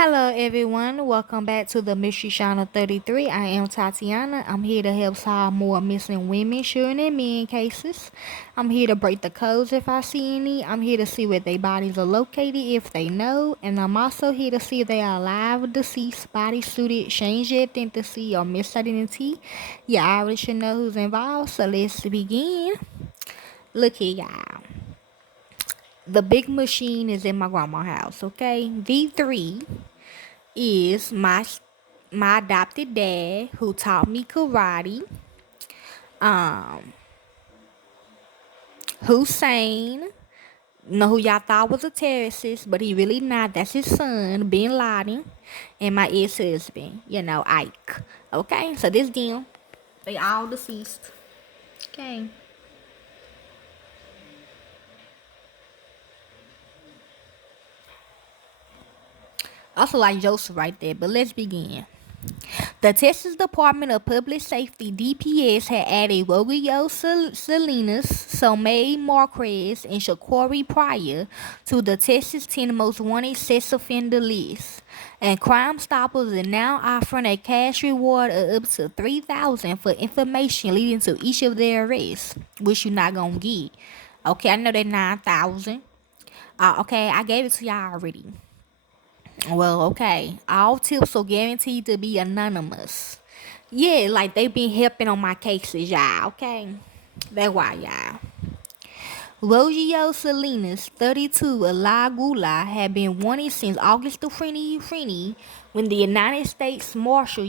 Hello, everyone. Welcome back to the Mystery Channel 33. I am Tatiana. I'm here to help solve more missing women, shooting, and men cases. I'm here to break the codes if I see any. I'm here to see where their bodies are located if they know. And I'm also here to see if they are alive, deceased, body suited, changed identity, or misidentity. You already should know who's involved, so let's begin. Look here, y'all. The big machine is in my grandma's house, okay? V3 is my adopted dad who taught me karate. Um, Hussein, know who y'all thought was a terrorist, but he really not. That's his son, Bin Laden, and my ex-husband, Ike. Okay, so this deal, they all deceased. Okay. Also like Joseph right there, but let's begin. The Texas Department of Public Safety (DPS) had added Rogelio Salinas, Somay Marquez, and Shakori Pryor to the Texas 10 most wanted sex offender list. And Crime Stoppers is now offering a cash reward of up to $3,000 for information leading to each of their arrests, which you're not gonna get. Okay, I know that 9,000. Okay, I gave it to y'all already. Well, okay. All tips are guaranteed to be anonymous. Yeah, like they been helping on my cases, y'all. Okay, that's why, y'all. Rogio Salinas, 32, of La Gula, had been wanted since August of 2020 when the United States Marshal,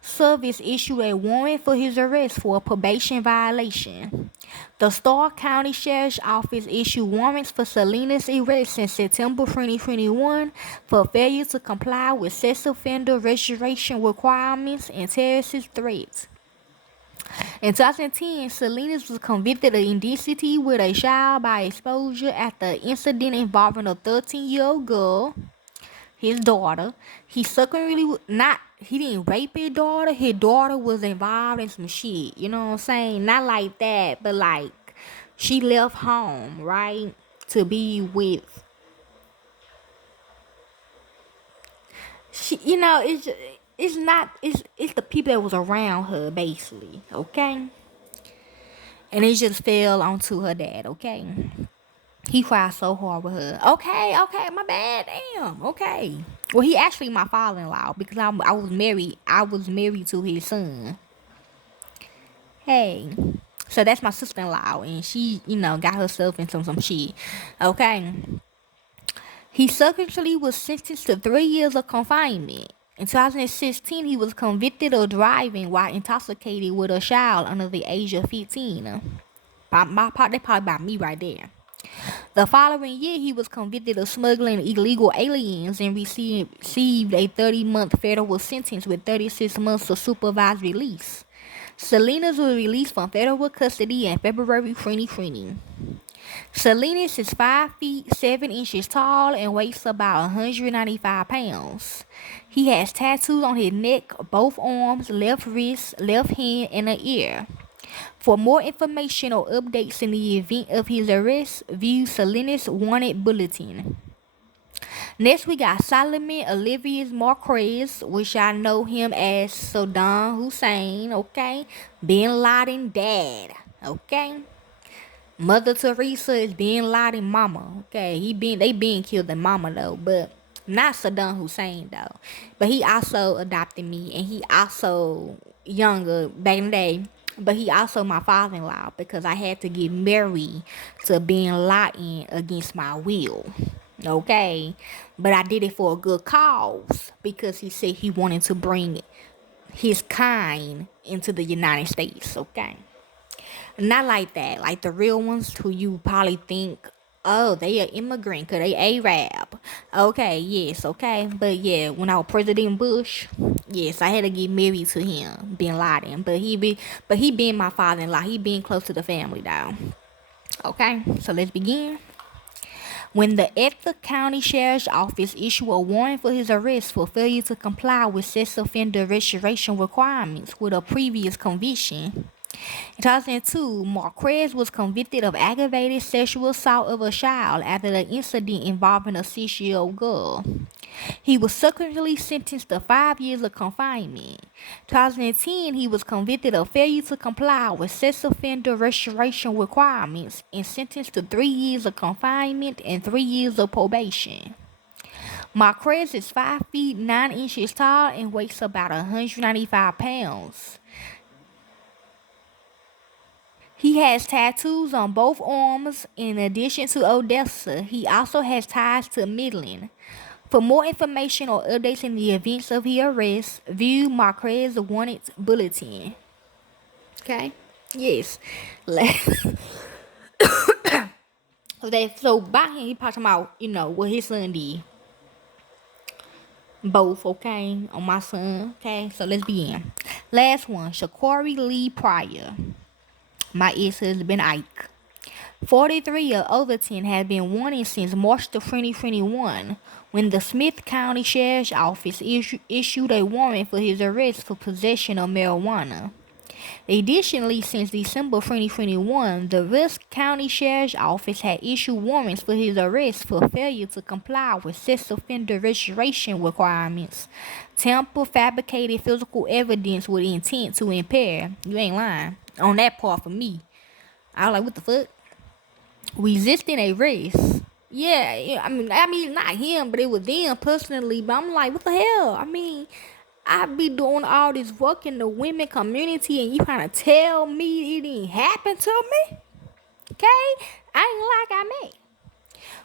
Service issued a warrant for his arrest for a probation violation. The Starr County Sheriff's Office issued warrants for Salinas' arrest in September 2021 for failure to comply with sex offender registration requirements and terrorist threats. In 2010, Salinas was convicted of indecent with a child by exposure after an incident involving a 13-year-old girl, his daughter. He didn't rape his daughter. His daughter was involved in some shit. You know what I'm saying? Not like that, but like she left home, right? To be with, it's not, it's the people that was around her, basically, okay? And it just fell onto her dad, okay? He cried so hard with her. Okay, my bad, damn, okay. Well, he actually my father-in-law because I was married. I was married to his son. Hey, so that's my sister-in-law, and she, got herself into some shit. Okay. He subsequently was sentenced to 3 years of confinement. In 2016, he was convicted of driving while intoxicated with a child under the age of 15. They probably about me right there. The following year, he was convicted of smuggling illegal aliens and received a 30-month federal sentence with 36 months of supervised release. Salinas was released from federal custody in February 2020. Salinas is 5 feet 7 inches tall and weighs about 195 pounds. He has tattoos on his neck, both arms, left wrist, left hand, and an ear. For more information or updates in the event of his arrest, view Salinas Wanted Bulletin. Next, we got Solomon Olivier Marquez, which I know him as Saddam Hussein, okay? Bin Laden dad, okay? Mother Teresa is Bin Laden mama, okay? They been killed the mama though, but not Saddam Hussein though. But he also adopted me, and he also younger back in the day. But he also my father-in-law because I had to get married to Bin Laden against my will. Okay, but I did it for a good cause because he said he wanted to bring his kind into the United States. Okay, not like that, like the real ones who you probably think, oh, they are immigrant because they Arab. Okay, yes, okay, but yeah, when I was President Bush, yes, I had to get married to him, Bin Laden, but he been my father-in-law. He been close to the family though. Okay, so let's begin. When the Etha County Sheriff's Office issued a warrant for his arrest for failure to comply with sex offender registration requirements with a previous conviction, In 2002, Marquez was convicted of aggravated sexual assault of a child after the incident involving a 6-year-old girl. He was subsequently sentenced to 5 years of confinement. 2010, he was convicted of failure to comply with sex offender restoration requirements and sentenced to 3 years of confinement and 3 years of probation. Marquez is 5 feet 9 inches tall and weighs about 195 pounds. He has tattoos on both arms. In addition to Odessa, he also has ties to Midland. For more information or updates in the events of his arrest, view Marquez Wanted Bulletin. Okay? Yes. So back here, he talking about, what his son did. Both, okay? On my son, okay? So let's begin. Last one, Shakari Lee Pryor. My ex-husband Ike. 43 of Overton had been wanted since March 2021 when the Smith County Sheriff's Office issued a warrant for his arrest for possession of marijuana. Additionally, since December 2021, the Rusk County Sheriff's Office had issued warrants for his arrest for failure to comply with sex offender registration requirements, tamper fabricated physical evidence with intent to impair. You ain't lying. On that part for me. I was like, what the fuck? Resisting arrest. Yeah, I mean, not him, but it was them personally. But I'm like, what the hell? I mean, I be doing all this work in the women community, and you kind of tell me it didn't happen to me? Okay, I ain't like I made.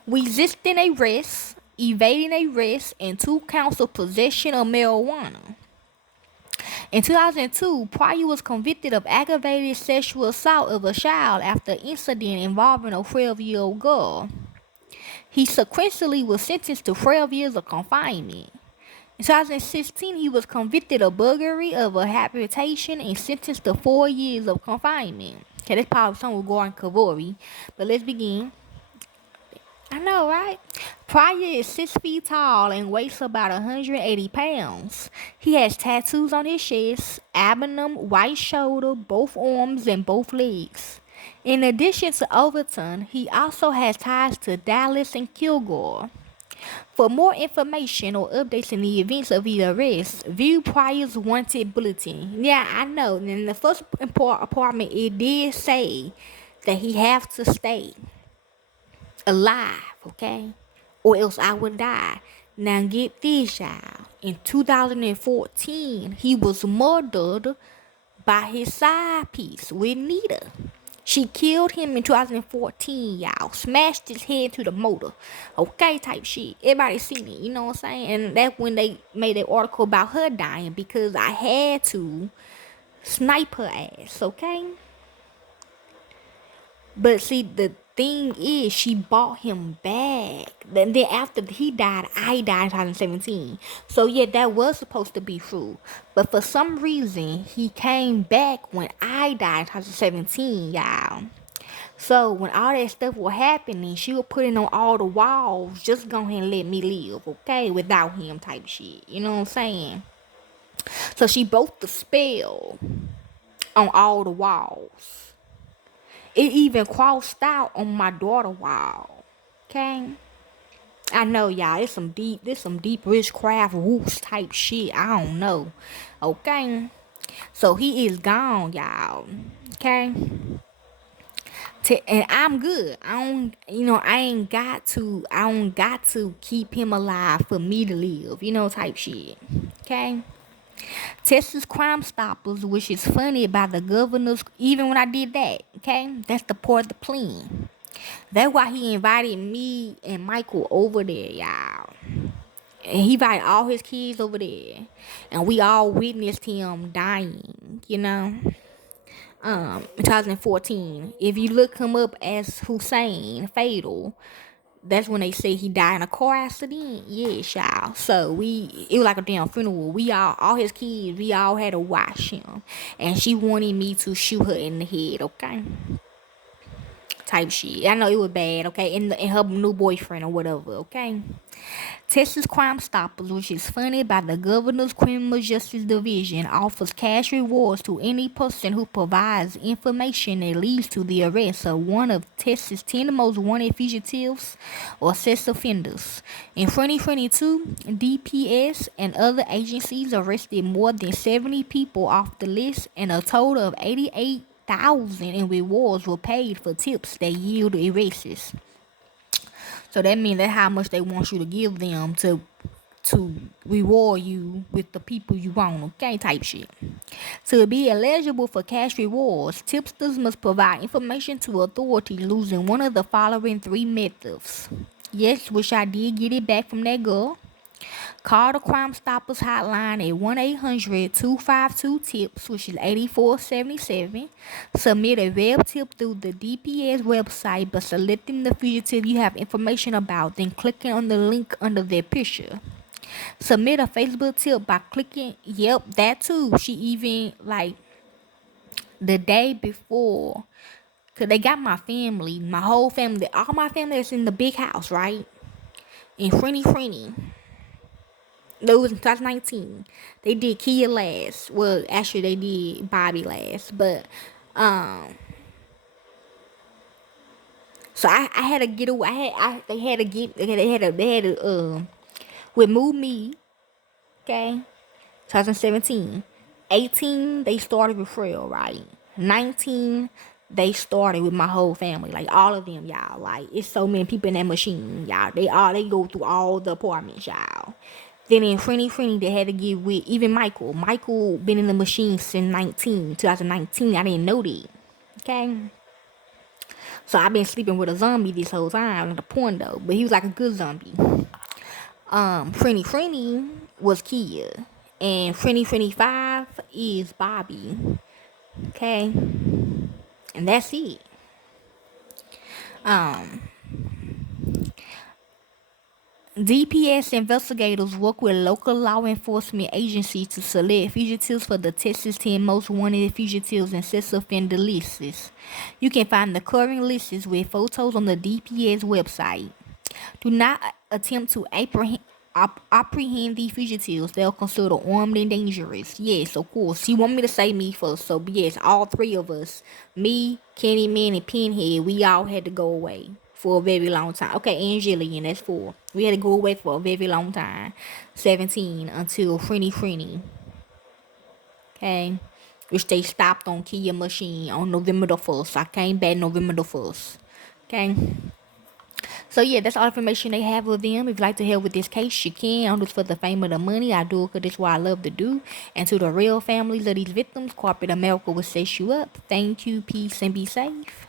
Resisting arrest, evading arrest, and 2 counts of possession of marijuana. In 2002, Pryor was convicted of aggravated sexual assault of a child after an incident involving a 12-year-old girl. He sequentially was sentenced to 12 years of confinement. In 2016, he was convicted of burglary of a habitation and sentenced to 4 years of confinement. Okay, that's probably something regarding Kavori, but let's begin. I know, right? Pryor is 6 feet tall and weighs about 180 pounds. He has tattoos on his chest, abdomen, right shoulder, both arms, and both legs. In addition to Overton, he also has ties to Dallas and Kilgore. For more information or updates in the events of his arrest, view Pryor's Wanted Bulletin. Yeah, I know. In the first apartment, it did say that he have to stay alive, okay? Or else I would die. Now get this, y'all. In 2014, he was murdered by his side piece with Nita. She killed him in 2014, y'all. Smashed his head to the motor. Okay, type shit. Everybody seen it, you know what I'm saying? And that's when they made an article about her dying because I had to snipe her ass, okay? But see, the thing is, she bought him back. Then after he died, I died in 2017. So yeah, that was supposed to be true. But for some reason, he came back when I died in 2017, y'all. So when all that stuff was happening, she was putting on all the walls. Just go ahead and let me live, okay? Without him type shit. You know what I'm saying? So she broke the spell on all the walls. It even crossed out on my daughter wall. Okay? I know, y'all. It's some deep witchcraft roots type shit. I don't know. Okay? So he is gone, y'all. Okay? And I'm good. I don't got to keep him alive for me to live. Type shit. Okay? Texas Crime Stoppers, which is funny about the governors, even when I did that, okay? That's the part of the plan. That's why he invited me and Michael over there, y'all. And he invited all his kids over there. And we all witnessed him dying, in 2014. If you look him up as Hussein Fatal, that's when they say he died in a car accident. Yes, y'all. So it was like a damn funeral. All his kids, we all had to watch him. And she wanted me to shoot her in the head, okay? type shit. I know it was bad, okay, and her new boyfriend or whatever, okay. Texas Crime Stoppers, which is funded by the Governor's Criminal Justice Division, offers cash rewards to any person who provides information that leads to the arrest of one of Texas' 10 most wanted fugitives or sex offenders. In 2022, DPS and other agencies arrested more than 70 people off the list, and a total of 88,000 in rewards were paid for tips that yield arrests. So that means that's how much they want you to give them to reward you with the people you want, okay, type shit. To be eligible for cash rewards, tipsters must provide information to authorities using one of the following 3 methods. Yes, which I did get it back from that girl. Call the Crime Stoppers hotline at 1-800-252-TIPS, which is 8477. Submit a web tip through the DPS website by selecting the fugitive you have information about, then clicking on the link under their picture. Submit a Facebook tip by clicking, yep, that too. She even, like, the day before, because they got my family, my whole family, all my family is in the big house, right? In Frenny. That was in 2019. They did Kia last. Well, actually, they did Bobby last. But, so I had to get away. They had to remove me. Okay. 2017. 18, they started with Freil, right? 19, they started with my whole family. Like, all of them, y'all. Like, it's so many people in that machine, y'all. They go through all the apartments, y'all. Then in Frenny, they had to get with even Michael. Michael been in the machine since 2019. I didn't know that. Okay. So I've been sleeping with a zombie this whole time, like a porno, but he was like a good zombie. Frenny was Kia. And Frenny 5 is Bobby. Okay. And that's it. DPS investigators work with local law enforcement agencies to select fugitives for the Texas 10 most wanted fugitives and sex offender lists. You can find the current lists with photos on the DPS website. Do not attempt to apprehend these fugitives. They are considered armed and dangerous. Yes, of course. He want me to say me first. So, yes, all 3 of us, me, Candyman, and Pinhead, we all had to go away for a very long time. Okay, and Jillian, that's 4. We had to go away for a very long time. 17 until Frenny. Okay. Which they stopped on Kia Machine on November the 1st. I came back November the 1st. Okay. So yeah, that's all information they have with them. If you'd like to help with this case, you can. I don't do it for the fame or the money. I do it because that's what I love to do. And to the real families of these victims, corporate America will set you up. Thank you, peace, and be safe.